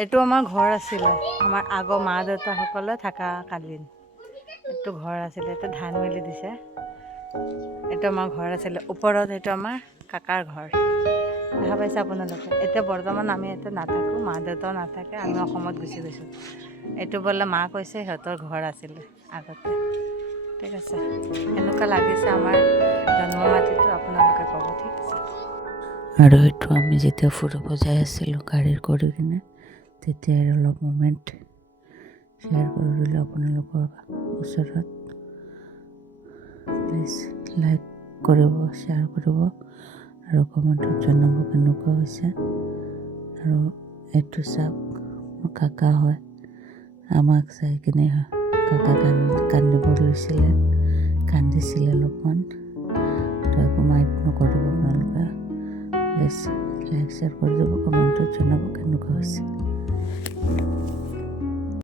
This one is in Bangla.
এইটো আমাৰ ঘৰ আছিলে। আমাৰ আগৰ মা দেউতাসকলে থকা কালীন এইটো ঘৰ আছিলে, এইটো ধান মেলি দিছে। এইটো আমাৰ ঘৰ আছিলে, ওপৰত এইটো আমাৰ কাকাৰ ঘৰ। দেখা পাইছে আপোনালোকে? এতিয়া বৰ্তমান আমি ইয়াতে নাথাকোঁ, মা দেউতাও নাথাকে, আমি অসমত গুচি গৈছোঁ। এইটো বোলে মা কৈছে, সিহঁতৰ ঘৰ আছিলে আগতে। ঠিক আছে। এনেকুৱা লাগিছে আমাৰ জন্ম মাটিটো আপোনালোকে ক'ব। ঠিক আছে। আৰু সেইটো আমি যেতিয়া ফুৰিব যাই আছিলোঁ, গাড়ীৰ কৰি কিনে তেতিয়াই অলপ মমেণ্ট শ্বেয়াৰ কৰি দিলোঁ আপোনালোকৰ ওচৰত প্লিজ লাইক কৰিব শ্বেয়াৰ কৰিব আৰু কমেণ্টত জনাব কেনেকুৱা হৈছে আৰু এইটো চাওক, মোৰ কাকা হয়, আমাক চাই কিনে কাকা কান, কান্দিব লৈছিলে, কান্দিছিলে অলপমান। তো একো মাইণ্ড নকৰিব আপোনালোকে প্লিজ লাইক শ্বেয়াৰ কৰি দিব কমেণ্টত জনাব কেনেকুৱা হৈছে।